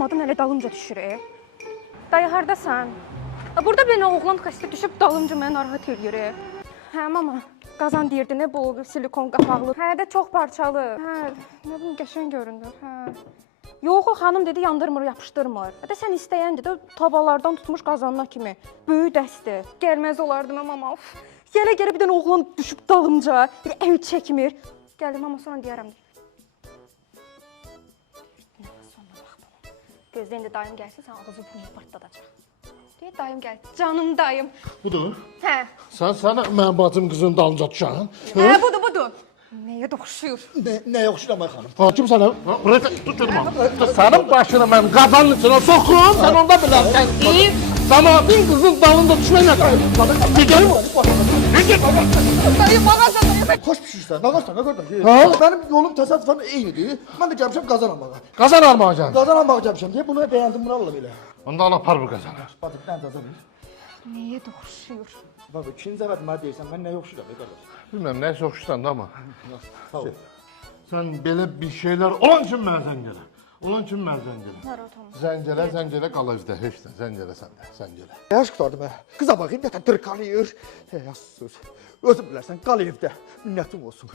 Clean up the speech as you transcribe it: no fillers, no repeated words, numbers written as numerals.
çıxmadan elə dalımca düşür. Dayı hardasan? Burada bir oğlan xəstə düşüb dalımca məni narahat eləyir. Hə mama, qazan deyirdi nə bu silikon qapaqlı. Hə də çox parçalı. Hə, nə bu qəşəng görünür. Hə. Yox, o xanım dedi yandırmır, yapışdırmır. Hətta sən istəyəndə də tavalardan tutmuş qazanlar kimi böyük dəstir. Gəlməz olardı mama. Gələ-gələ bir dənə oğlan düşüb dalımca, əl çəkmir. Gəlim amma sonra deyərəm. Gözdə indi dayım gəlsin, sən ağzını burnunu partladacaq. Deyir, dayım gəl. Canım dayım. Budur. Hə. Sən mənim bacım qızının dalınca düşən. Hə, budur. Nəyə də oxşuyur? Nə oxşuyur ay xanım? Kim sənə? Buraya tut görmə. Sənin başını mən qazanın içinə soxuram, sən onda bilərsən. Damadın qızın dalında düşmək nə qədər? Gedəlim. Dayım, mağazadan. Xoş pişirsən. Nə qarsan, nə qarsan? Ha? Mənim yolum təsadüfən eynidir. Mən də gəlmişəm qazan almağa. Qazan almağa gəldim. Qazan almağa gəlmişəm deyə bunu bəyəndim, bunu Allah belə. Onda al apar bu qazanı. Bax, dən qazan ver. Nəyə də oxşuyur? Bax, ikinci dəfə mənə deyirsən, mən nə oxşuyuram, qardaş? Bilmirəm, nə soxuşsan da amma. Sağ ol. Sən belə bir şeylər olan kimi mənə zəng elə. Olan kimi mənə zəng elə. Narahat olma. Zəng elə qal evdə, heç nə. Zəng elə sən də, zəng elə. Yaş qutardım mən. Qıza baxayım, nətə dırqalıyır. Yazsız. Özün bilərsən, qal evdə. Minnətim olsun.